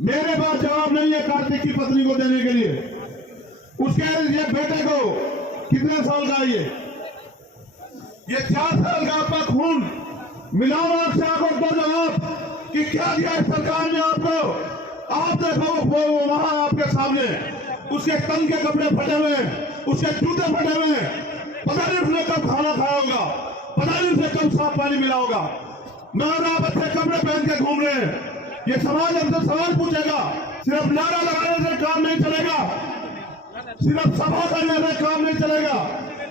मेरे पास जवाब नहीं है कार्तिक की पत्नी को देने के लिए। उसके ये बेटे को कितने साल का ये 4 साल का आपका खून मिलाओ आपसे आपको दो जवाब कि क्या दिया इस सरकार ने आपको। आप देखो वो वहां आपके सामने उसके तन के कपड़े फटे हुए, उसके जूते फटे हुए, पता नहीं उसने कब खाना खाया होगा, पता नहीं उसे कब साफ पानी मिला होगा। मगर आप अच्छे कपड़े पहन के घूम रहे हैं। ये समाज हमसे सवाल पूछेगा। सिर्फ नारा लगाने से काम नहीं चलेगा, सिर्फ सभा करने से काम नहीं चलेगा,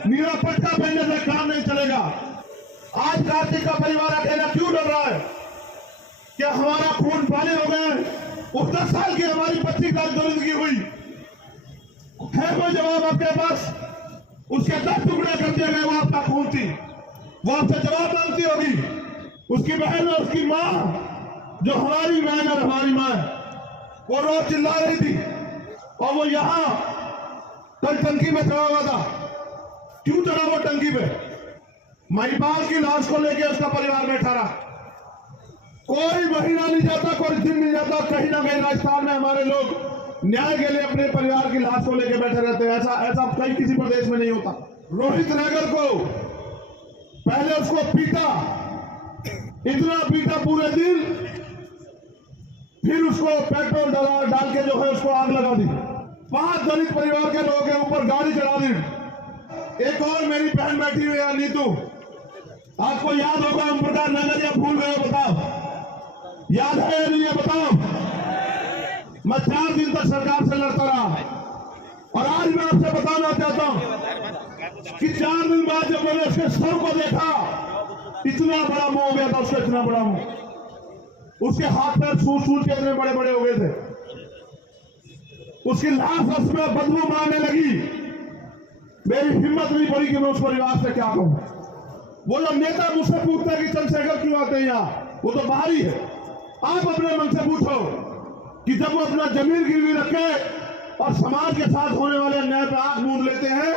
नीला पट्टा पहनने से काम नहीं चलेगा। आज कार्तिक का परिवार अकेला क्यों डर रहा है? क्या हमारा खून पानी हो गए? उस 10 साल की हमारी 25 साल जिंदगी हुई है, कोई जवाब आपके पास? उसके 10 टुकड़े कर दिए गए, वो आपका खून थी, वो आपसे जवाब मांगती होगी। उसकी बहन और उसकी माँ, जो हमारी बहन और हमारी माँ, वो रोज चिल्ला रही थी और वो यहाँ कल टंकी में चढ़ा हुआ था। क्यों चढ़ा वो टंकी पे? महिपाल की लाश को लेकर उसका परिवार बैठा रहा। कोई महीना नहीं जाता, कोई दिन नहीं जाता, कहीं ना कहीं राजस्थान में हमारे लोग न्याय के लिए अपने परिवार की लाश को लेकर बैठे रहते हैं। ऐसा कहीं किसी प्रदेश में नहीं होता। रोहित नगर को पहले उसको पीटा, इतना पीटा पूरे दिन, फिर उसको पेट्रोल डाल के जो है उसको आग लगा दी। 5 दलित परिवार के लोगों के ऊपर गाड़ी चढ़ा दी। एक और मेरी बहन बैठी हुई है नीतू, आपको याद होगा ओम प्रकाश नगर, या भूल गए? बताओ, याद है या नहीं है? बताओ। मैं 4 दिन तक सरकार से लड़ता रहा और आज मैं आपसे बताना चाहता हूं कि 4 दिन बाद जब मैंने उसके सर को देखा, इतना बड़ा मुंह हो गया था उसका, इतना बड़ा मुंह। उसके हाथ पैर सूज के इतने बड़े बड़े हो गए थे। उसकी लाश उसमें बदबू मारने लगी। मेरी हिम्मत नहीं पड़ी कि मैं उस परिवार से क्या कहूं। वो जो नेता मुझसे पूछता है कि चंद्रशेखर क्यों आते हैं यहाँ, वो तो बाहर ही है। आप अपने मन से पूछो कि जब वो अपना जमीन गिरवी रखे और समाज के साथ होने वाले अन्याय पर आंख मूंद लेते हैं,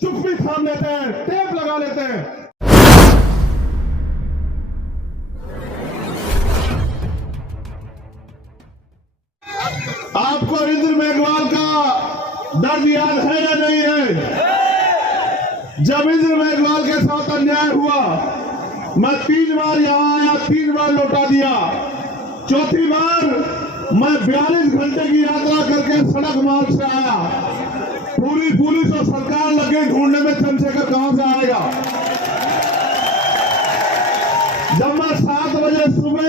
चुप भी थाम लेते हैं, टेप लगा लेते हैं। आपको इंद्र मेघवाल का दर्द याद है या नहीं है? जब इंद्र मेघवाल के साथ अन्याय हुआ, मैं 3 बार यहां आया, 3 बार लौटा दिया। चौथी बार मैं 42 घंटे की यात्रा करके सड़क मार्ग से आया। पूरी पुलिस और सरकार लगे ढूंढने में चंद्रशेखर कहां से आएगा। जब मैं 7 बजे सुबह,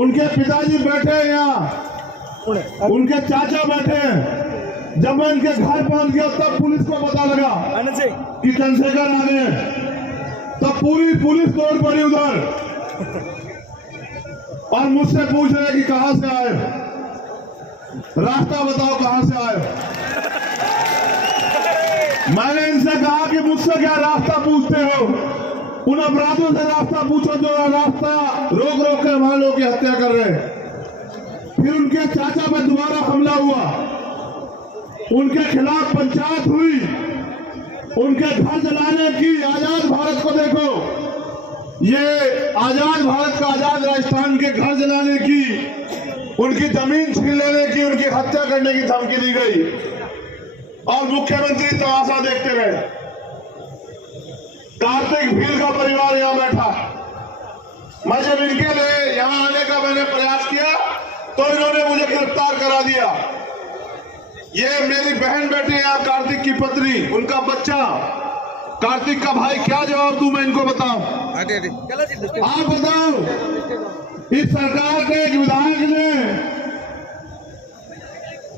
उनके पिताजी बैठे यहाँ, उनके चाचा बैठे हैं, जब मैं उनके घर पहुंच गया तब पुलिस को पता लगा कि चंद्रशेखर आ गए। तब पूरी पुलिस दौड़ पड़ी उधर और मुझसे पूछ रहे कि कहां से आए, रास्ता बताओ कहां से आए। मैंने इनसे कहा कि मुझसे क्या रास्ता पूछते हो, उन अपराधियों से रास्ता पूछो जो रास्ता रोक रोक के हमारे लोगों की हत्या कर रहे हैं। फिर उनके चाचा पर दोबारा हमला हुआ, उनके खिलाफ पंचायत हुई, उनके घर जलाने की। आजाद भारत को देखो, ये आजाद भारत का, आजाद राजस्थान के घर जलाने की, उनकी जमीन छीन लेने की, उनकी हत्या करने की धमकी दी गई और मुख्यमंत्री तमाशा देखते रहे। कार्तिक भील का परिवार यहां बैठा। मैं जब इनके लिए यहां आने का मैंने प्रयास किया तो इन्होंने मुझे गिरफ्तार करा दिया। ये मेरी बहन बैठी है यहाँ, कार्तिक की पत्नी, उनका बच्चा, कार्तिक का भाई। क्या जवाब दूं मैं इनको? बताओ, आप बताओ। इस सरकार के एक विधायक ने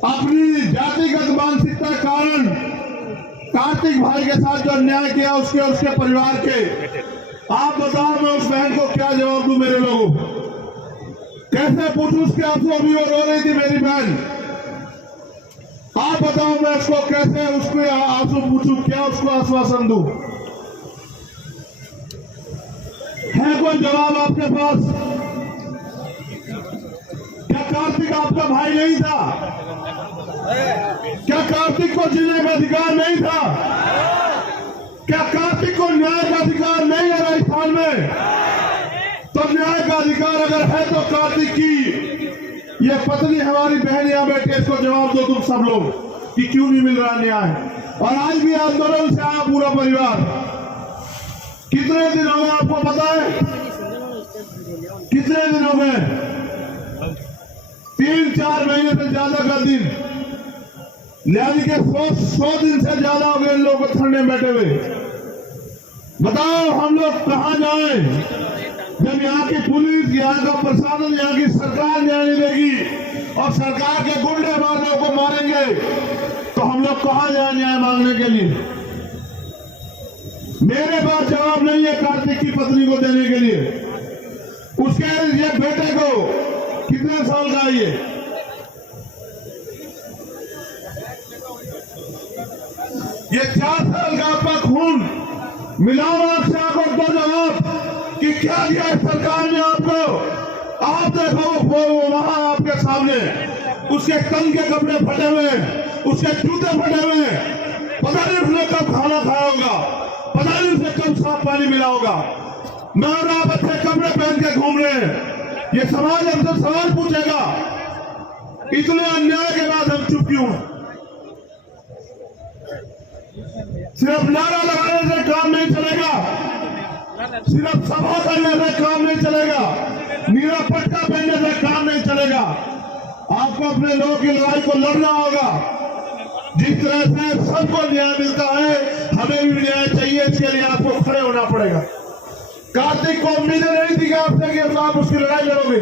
अपनी जातिगत मानसिकता के कारण कार्तिक भाई के साथ जो अन्याय किया उसके परिवार के, आप बताओ मैं उस बहन को क्या जवाब दूं? मेरे लोगों कैसे पूछूं उसके आंसू? अभी वो रो रही थी मेरी बहन। आप बताओ मैं उसको कैसे उसके आंसू पूछूं, क्या उसको आश्वासन दूं? है कोई जवाब आपके पास? क्या कार्तिक आपका भाई नहीं था? क्या कार्तिक को जीने का अधिकार नहीं था? क्या कार्तिक को न्याय का अधिकार नहीं है राजस्थान में? तो न्याय का अधिकार अगर है तो कार्तिक की ये पत्नी हमारी बहन यहाँ बैठी है, इसको जवाब दो तुम सब लोग कि क्यों नहीं मिल रहा न्याय। और आज भी आंदोलन से आया पूरा परिवार। कितने दिन हो गए आपको पता है? कितने दिन हो गए? 3-4 महीने से ज्यादा का दिन, यानी कि 100 दिन से ज्यादा हो गए लोग धरने में बैठे हुए। बताओ हम लोग कहां जाएं जब यहाँ की पुलिस, यहाँ का प्रशासन, यहाँ की सरकार न्याय नहीं देगी और सरकार के गुंडे हमारे लोगों को मारेंगे, तो हम लोग कहां जाए न्याय मांगने के लिए? मेरे पास जवाब नहीं है कार्तिक की पत्नी को देने के लिए। उसके ये बेटे को कितने साल का है ये 4 साल का आपका खून मिलाओ आपसे, आपको दो जवाब कि क्या दिया है सरकार ने आपको। आप देखो वो वहां आपके सामने, उसके तन के कपड़े फटे हुए, उसके जूते फटे हुए, पता नहीं उसने कब खाना खाया होगा, पता नहीं उसे कब साफ पानी मिला होगा। मैं और आप अच्छे कपड़े पहन के घूम रहे हैं, ये समाज हमसे सवाल पूछेगा। इतने अन्याय के बाद हम चुप क्यों? सिर्फ नारा लगाने से काम नहीं चलेगा, सिर्फ सभा करने से काम नहीं चलेगा, नीला पट्टा पहनने से काम नहीं चलेगा। आपको अपने लोगों की लड़ाई को लड़ना होगा। जिस तरह से सबको न्याय मिलता है, हमें भी न्याय चाहिए, इसके लिए आपको खड़े होना पड़ेगा। कार्तिक को उम्मीदें नहीं थी आपसे कि आप उसकी लड़ाई लड़ोगे।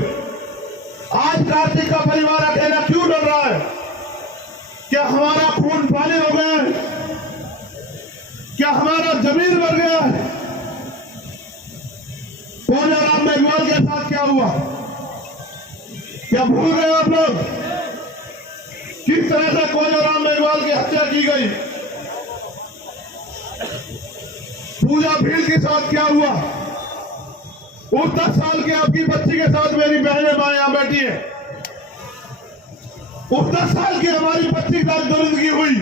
आज कार्तिक का परिवार अकेला क्यों लड़ रहा है? क्या हमारा खून पानी हो गया है? क्या हमारा जमीन बढ़ गया है? कोजाराम मेघवाल के साथ क्या हुआ? क्या भूल गए आप लोग किस तरह से कोजाराम मेघवाल की हत्या की गई? पूजा भील के साथ क्या हुआ? उस 10 साल की आपकी बच्ची के साथ मेरी बहनें मां यहां बैठी है। उस 10 साल की हमारी बच्ची के साथ दरिंदगी हुई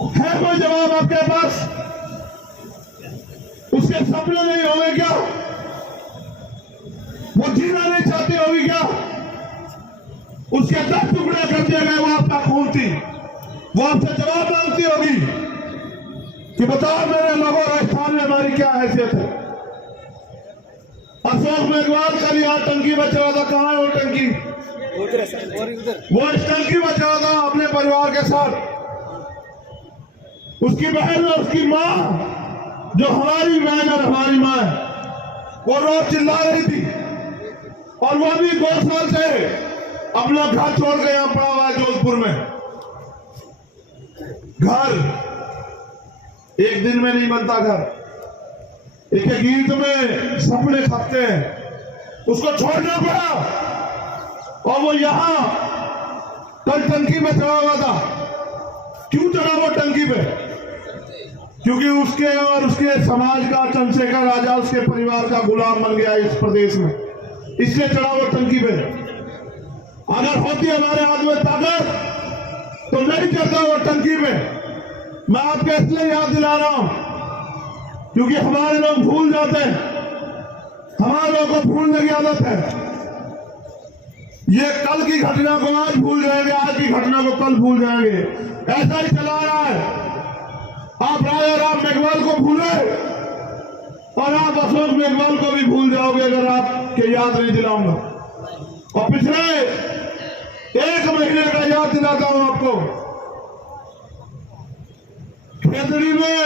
है, कोई जवाब आपके पास? उसके सपने नहीं होंगे क्या? वो जीना नहीं चाहती होगी क्या? उसके 10 टुकड़े कर दिए गए, वो आपका खून थी। वो आपसे जवाब मांगती होगी कि बताओ मेरे लोगों, राजस्थान में हमारी क्या हैसियत है? अशोक मेघवाल कल यहाँ टंकी बच रहा था, कहाँ है वो टंकी? वो इस टंकी बच रहा था अपने परिवार के साथ। उसकी बहन और उसकी माँ, जो हमारी बहन और हमारी माँ है, वो रोज चिल्ला रही थी। और वो भी 2 साल से अपना घर छोड़ के यहाँ पड़ा हुआ है जोधपुर में। घर एक दिन में नहीं बनता, घर एक गीत में सपने खपते हैं, उसको छोड़ना पड़ा। और वो यहां कल टंकी में चढ़ा हुआ था। क्यों चढ़ा वो टंकी पे? क्योंकि उसके और उसके समाज का चंद्रशेखर राजा उसके परिवार का गुलाम बन गया इस प्रदेश में, इसलिए चढ़ा वो टंकी पे। अगर होती हमारे हाथ में ताकत तो नहीं चढ़ता वो टंकी पे। मैं आपको इसलिए याद दिला रहा हूं क्योंकि हमारे लोग भूल जाते हैं, हमारे लोगों को भूलने की आदत है। ये कल की घटना को आज भूल जाएंगे, आज की घटना को कल भूल जाएंगे, ऐसा ही चला रहा है। आप राजाराम मेघवाल को भूले और आप अशोक मेघवाल को भी भूल जाओगे अगर आपके याद नहीं दिलाऊंगा। और पिछले 1 महीने का याद दिलाता हूं आपको। खेतड़ी में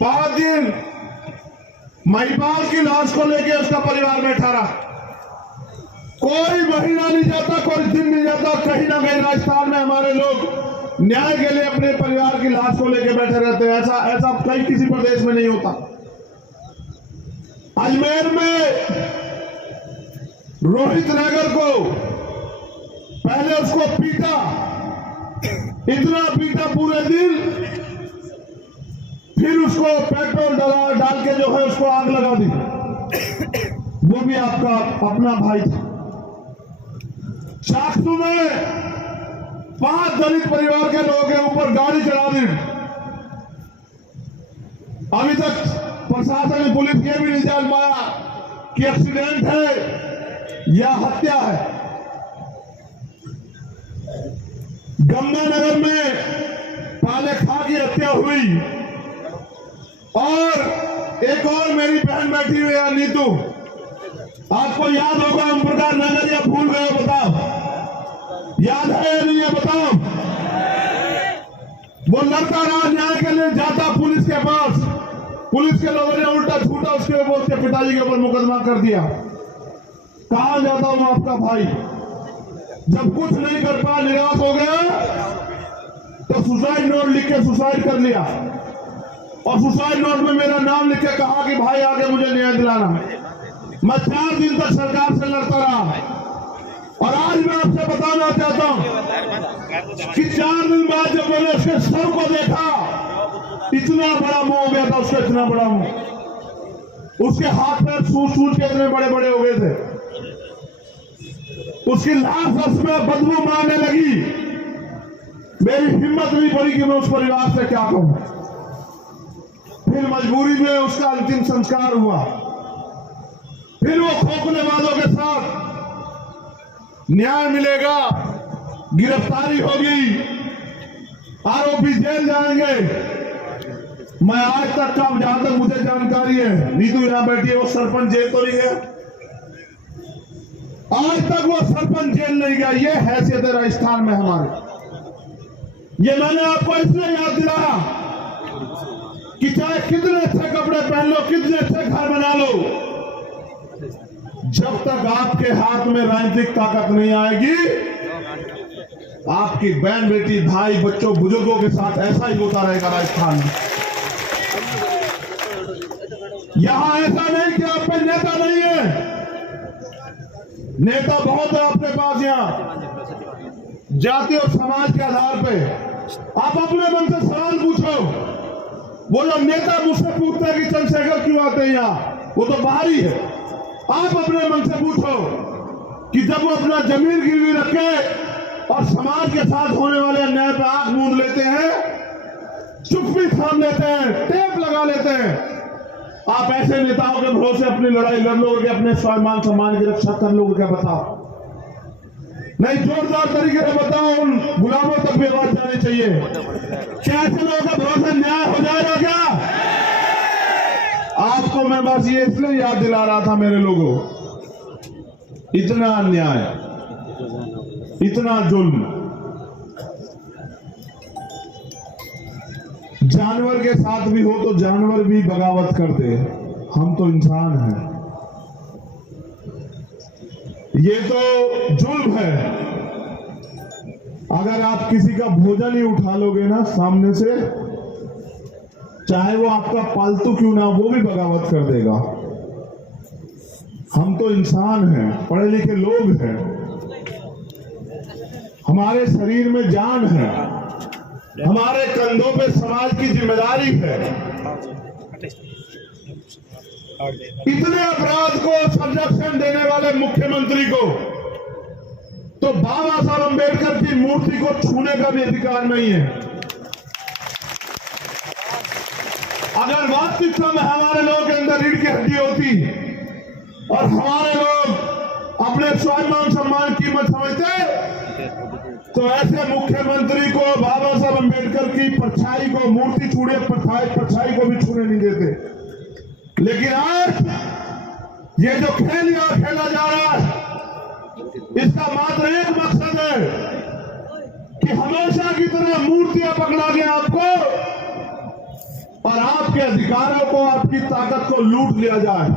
5 दिन महिपाल की लाश को लेकर उसका परिवार बैठा रहा। कोई महीना नहीं जाता, कोई दिन नहीं जाता, कहीं ना कहीं राजस्थान में हमारे लोग न्याय के लिए अपने परिवार की लाश को लेकर बैठे रहते हैं। ऐसा कहीं किसी प्रदेश में नहीं होता। अजमेर में रोहित नगर को पहले उसको पीटा, इतना पीटा पूरे दिन, फिर उसको पेट्रोल डाल के जो है उसको आग लगा दी। वो भी आपका अपना भाई था। चाकसू में 5 दलित परिवार के लोगों के ऊपर गाड़ी चढ़ा दी। अभी तक प्रशासन पुलिस ये भी नहीं जान पाया कि एक्सीडेंट है या हत्या है। गंगानगर में पाले खां की हत्या हुई और एक और मेरी बहन बैठी हुई है नीतू, आपको याद होगा हम प्रकार नगर या भूल गए बताओ, याद है या नहीं है बताओ। वो लड़का रहा न्याय के लिए, जाता पुलिस के पास, पुलिस के लोगों ने उल्टा छूटा उसके ऊपर, उसके पिताजी के ऊपर मुकदमा कर दिया। कहा जाता हूं आपका भाई, जब कुछ नहीं कर पाया, निराश हो गया तो सुसाइड नोट लिख के सुसाइड कर लिया और सुसाइड नोट में मेरा नाम लिख के कहा कि भाई आगे मुझे न्याय दिलाना। मैं 4 दिन तक सरकार से लड़ता रहा और आज मैं आपसे बताना चाहता हूं कि 4 दिन बाद जब मैंने उसके सर को देखा, इतना बड़ा मुंह हो गया था उसका, इतना बड़ा मुंह, उसके हाथ पैर सूज के इतने बड़े बड़े हो गए थे, उसकी लाश में बदबू मारने लगी। मेरी हिम्मत नहीं पड़ी कि मैं उस परिवार से क्या कहूं। फिर मजबूरी में उसका अंतिम संस्कार हुआ। फिर वो खोखले वालों के साथ न्याय मिलेगा, गिरफ्तारी होगी, आरोपी जेल जाएंगे। मैं आज तक का, जहां तक मुझे जानकारी है, नीतू यहां बैठी है, वो सरपंच जेल तो नहीं गया, आज तक वो सरपंच जेल नहीं गया। ये हैसियत है राजस्थान में हमारे। ये मैंने आपको इसलिए याद दिलाया कि चाहे कितने अच्छे कपड़े पहन लो, कितने अच्छे घर बना लो, जब तक आपके हाथ में राजनीतिक ताकत नहीं आएगी, आपकी बहन बेटी भाई बच्चों बुजुर्गों के साथ ऐसा ही होता रहेगा राजस्थान में। यहां ऐसा नहीं कि आप पे नेता नहीं है, नेता बहुत है आपके पास। यहां जाति और समाज के आधार पे आप अपने मन से सवाल पूछो। वो लोग नेता मुझसे पूछते हैं कि चंद्रशेखर क्यों आते हैं यहाँ, वो तो बाहरी है। आप अपने मन से पूछो कि जब वो अपना जमीन गिरवी रखे और समाज के साथ होने वाले अन्याय पे आंख मूंद लेते हैं, चुप्पी थाम लेते हैं, टेप लगा लेते हैं, आप ऐसे नेताओं के भरोसे अपनी लड़ाई लड़ लोगे, अपने स्वाभिमान सम्मान की रक्षा कर लोगे क्या? बताओ। नहीं, जोरदार तरीके से बताओ, उन गुलामों तक भी आवाज जानी चाहिए। क्या ऐसे लोगों का भरोसा न्याय हो जाएगा क्या? आपको मैं बस ये इसलिए याद दिला रहा था मेरे लोगों, इतना अन्याय, इतना जुल्म जानवर के साथ भी हो तो जानवर भी बगावत कर दे, हम तो इंसान हैं। ये तो जुल्म है। अगर आप किसी का भोजन ही उठा लोगे ना सामने से, चाहे वो आपका पालतू क्यों ना, वो भी बगावत कर देगा। हम तो इंसान हैं, पढ़े लिखे लोग हैं, हमारे शरीर में जान है, हमारे कंधों पे समाज की जिम्मेदारी है। इतने अपराध को संरक्षण देने वाले मुख्यमंत्री को तो बाबा साहब अम्बेडकर की मूर्ति को छूने का भी अधिकार नहीं है। अगर वास्तविकता में हमारे लोगों के अंदर रीढ़ की हड्डी होती और हमारे लोग अपने स्वाभिमान सम्मान की कीमत समझते, तो ऐसे मुख्यमंत्री को बाबा साहब अम्बेडकर की परछाई को, मूर्ति छूने, परछाई को भी छूने नहीं देते। लेकिन आज ये जो खेल यहाँ खेला जा रहा है, इसका मात्र एक मकसद है कि हमेशा की तरह मूर्तियां पकड़ा गया आपको और आपके अधिकारों को, आपकी ताकत को लूट लिया जाए।